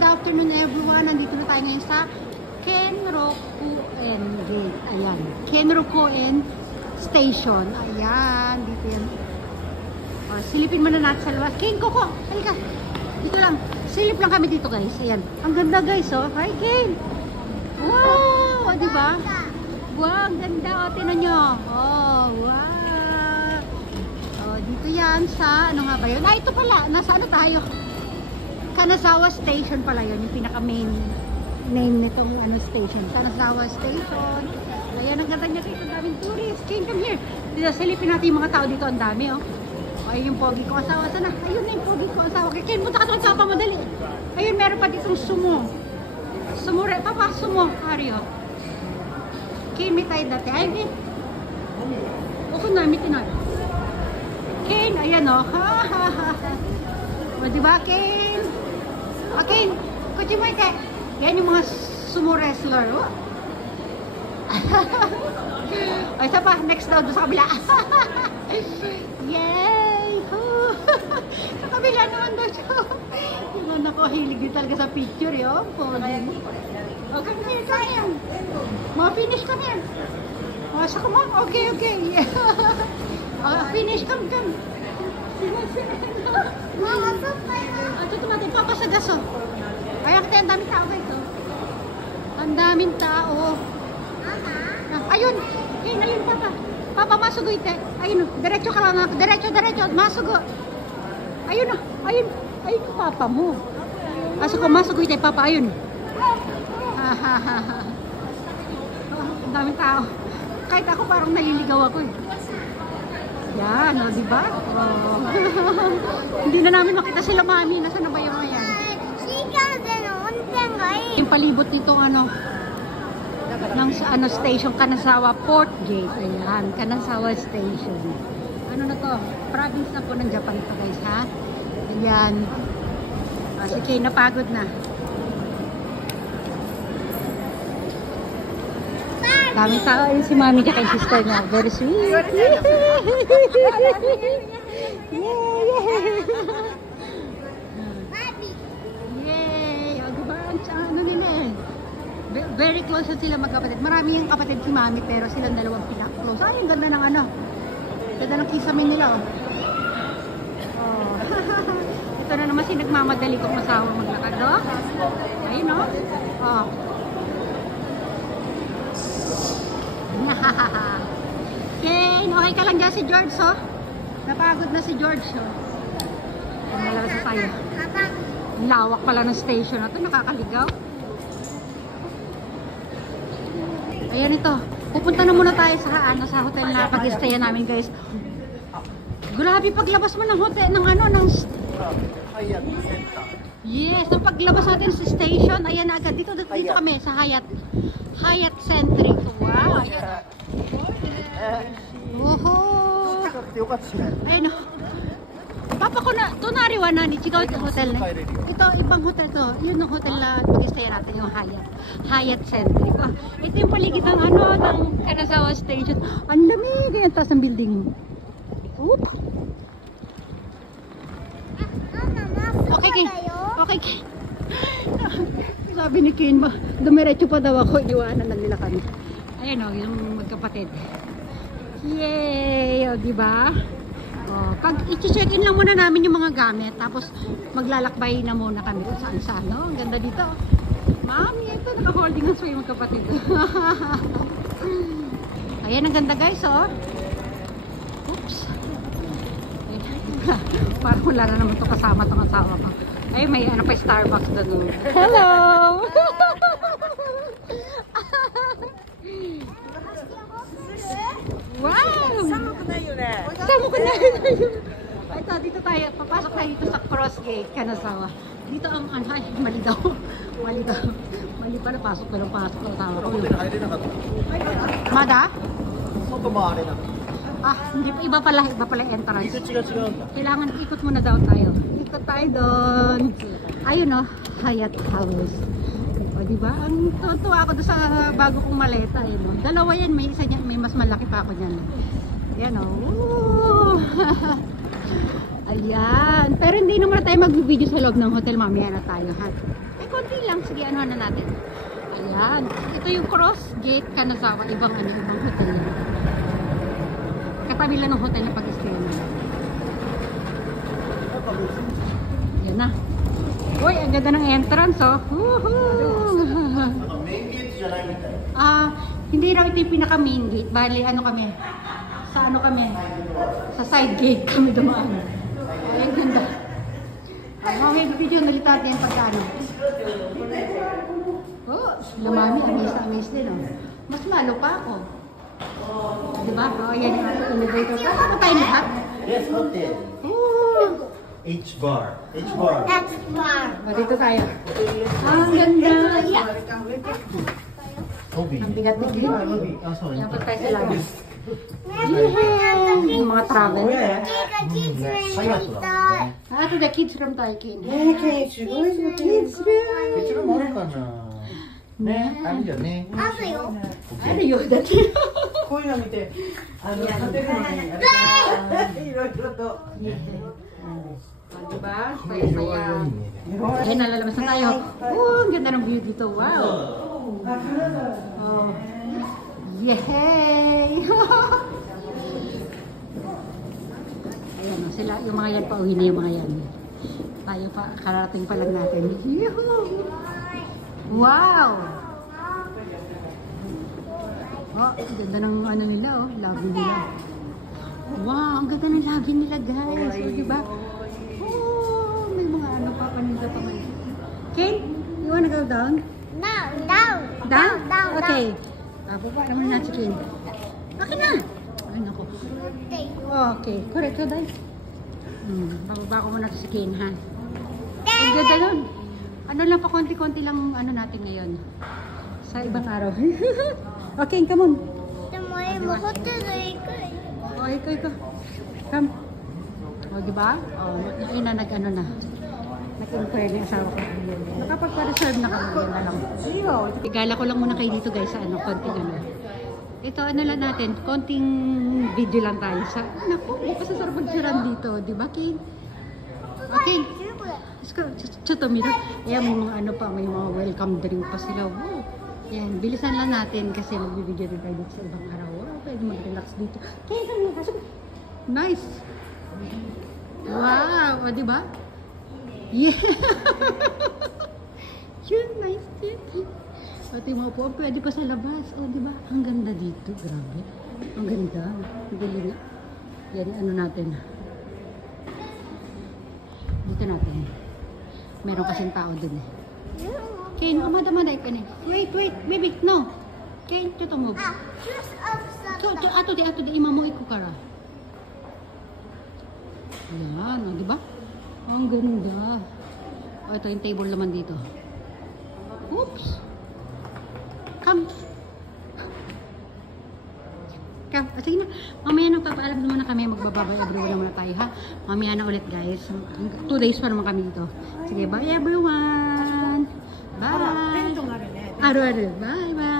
good afternoon everyone. Nandito na tayo ngayon sa Kenroku-en Gate. Ayan, Kenroku-en Station. Ayan, dito yan. O, silipin muna natin sa labas. Ken, Coco, halika. Dito lang. Silip lang kami dito guys. Ayan, ang ganda guys oh. Hi Ken. Wow, o, diba? Wow, ang ganda o, tinan nyo. Oh, wow. O, dito yan sa, ano nga ba yun? Ah, ito pala, nasa ano tayo? Kanazawa Station pala yun, yung pinaka main name nitong ano station, Kanazawa Station. Ayan, ang ganda niya guys, ang daming tourists. Ken, come here. Dito, silipin natin yung mga tao dito, ang dami oh. Ayun yung pogi ko asawa, sana. Ayun na yung pogi ko asawa. Ken, punta ka doon sa pamadali. Ayun, meron pa ditong sumo. Sumo rin, papa, sumo. Haryo. Ken, may tayo dati. Ay, Ken. Okay na, may tinay. Ken, ayan oh. Ha, ha, ha. O, diba, Ken? Okay, kutsi mo ite. Yan yung mga sumo wrestler. Oh. O, isa pa. Next daw doon sa kabila. Yay! Sa kabila naman daw siya. Yung anak ko, hilig din talaga sa picture. Yun. Okay, kaya kaya. Ma-finish ka na yan. Masa ka mo? Okay, okay. Finish ka. Ito natin, papasagas oh. Ayan kita, ang daming tao guys oh. Ang daming tao. Ayun, ayun papa. Papa, masugo ite. Ayun oh, diretso ka lang. Diretso, masugo. Ayun oh, ayun yung papa mo. Asa ko, masugo ite papa, ayun. Ang daming tao. Kahit ako parang naliligaw ako eh. Yan, o, diba? Oh. Hindi na namin makita sila mami. Nasaan na ba yung yan? Yung palibot nito, ano, ng station, Kanazawa Port Gate. Ayan, Kanazawa Station. Ano na to? Province na po ng Japan ito, guys, ha? Ayan. Sige, napagod na. Daming tao yun si mami niya kay sister niya. Very sweet. Yeah. Yay! O, diba? Ano nila eh. Very close sila magkapatid. Marami yung kapatid si mami pero silang dalawang pinaka-close. Ay, ang ganda ng ano. Ganda ng kisame nila oh. Oh. Ito na naman si nagmamadali kong masawa maglakad oh. Ayun oh. Oh. Ken, okay ka lang dyan si George, oh? Napagod na si George, oh. Malabas na tayo. Lawak pala ng station na ito, nakakaligaw. Ayan ito. Pupunta na muna tayo sa, sa hotel na pag-stayan namin, guys. Grabe, paglabas mo ng hotel, ng ano, ng... Yes, nang paglabas natin sa station, ayan na agad. Dito kami sa Hyatt Centric. Wow, ayan. Oho. Ayun o. Papa ko na, ito nariwa na ni Chigaw hotel na. Ito, ibang hotel to. Yun ang hotel na pag-stay natin, yung Hyatt Centric. Oh, ito yung paligid ng ano, ng Kanazawa Station. Ang lamig, yung taas ng building. Oop. Okay. Sabi ni Ken, dumiretso pa daw ako, iwanan lang nila kami. Ayan o, yung magkapatid. Yay! O, diba? O, pag i-check-in lang muna namin yung mga gamit, tapos maglalakbay na muna kami kung saan-saan. No? Ang ganda dito. Mami, ito, naka-holding hands pa yung magkapatid. Ayan, ang ganda guys, o. Oops. Parang wala na naman ito kasama itong asawa ko. Ay, may ano pa Starbucks doon. Hello! Wow! Sama ko na yun eh. Sama ko na yun. Ito, dito tayo. Papasok tayo dito sa Cross Gate, Kanazawa. Dito ang, ay, mali daw. Mali pala, pasok na lang, pasok na asawa ko. Mada? Ah, hindi pa, iba pala yung entrance. Kailangan ikot muna daw tayo. Ikot tayo doon. Ayun oh, Hyatt House. O diba? Ang tuwa ako doon sa bago kong maleta. Ayun, oh. Dalawa yan, may isa niyan, may mas malaki pa ako niyan. Ayan oh. Ayan. Pero hindi naman tayo mag-video sa loob ng hotel. Mamaya na tayo ha. konti lang. Sige, ano na natin. Ayan. Ito yung Cross Gate Kanazawa. Ibang hotel yan. Katabi lang ng hotel na pag-stay na. Yan na. Uy, ang ganda ng entrance, oh. Woohoo! Hindi lang ito yung pinaka-main gate. Bali, ano kami? Sa ano kami? Sa side gate kami dumaan. Ay, ang ganda. Okay, video, nalitat yan pagkano. Oh, lamami, amaze din, oh. Mas malo pa ako. Diba? Oh, yan yung elevator. Saan pa tayo nila? Yes, hotel. Oh. H-bar. H-bar. That's far. Dito tayo. Ang ganda. Toby. Ang bigat ni Gil. Oh, sorry. Yan pa tayo sa labas. Yung mga travel. Kids ready. To the kids room tayo, Kin. Kids room あるかなね、あるよね。あるよ。Ano yun? Dati. こういうの見て、建てるのにいろいろと。 Diba? Saya-saya. Ayan, nalalabas na tayo. Oh, ang ganda ng view dito. Wow. Oh. Yay! Ayan, oh, sila, yung mga yan, pauwi na yung mga yan. Tayo pa, kararating pa lang natin. Yuhuu! Wow! Oh, ang ganda ng ano nila, oh. Lobby nila. Wow, ang ganda ng lobby nila, guys. Oh, diba? Oh, may mga ano pa, paninda pa man. Kane, you wanna go down? Down. Down? Okay. Baba naman na si Kane. Okay na. Ay, naku. Okay, correct ka, Day. Bababa ko muna si Kane, ha? Ang ganda nun. Ano lang pa, konti-konti lang ano natin ngayon. Sa ibang araw. Okay, come on. Oh, ikaw. Come. O, diba? O, yun na nag-ano na. Nag-inquire yung asawa ko. Nakapagpa-reserve na kami. Yun na lang. Igala ko lang muna kayo dito guys sa ano, konting ano. Ito, ano lang natin, konting video lang tayo sa, naku, bukas sa sarap magsiran dito. Diba, King? Okay. Let's go. Chutomiro. Ayan, may mga ano pa, may mga welcome drink pa sila. Wow. Yan, bilisan lang natin kasi magbibigyan din tayo dito sa ibang araw. Wow, pwede mag-relax dito. Nice! Wow! O, diba? Yeah! Yun, nice din. Pati mga po, pwede pa sa labas. O, diba? Ang ganda dito. Grabe. Ang ganda. Ang galing. Yan, ano natin. Dito natin. Meron kasing tao dun eh. Kane, kamada-maday ka na. Wait, baby, no. Kane, ito mo. Ato di imamo ikukara. Yan, o, diba? Ang ganda. O, ito yung table naman dito. Oops. Come. Sige na. Mamaya nagpapaalam naman na kami. Magbababay everyone naman na tayo, ha? Mamaya na ulit, guys. 2 days pa naman kami dito. Sige, bye everyone. Bye. テントがあるね。あるある。バイバイ。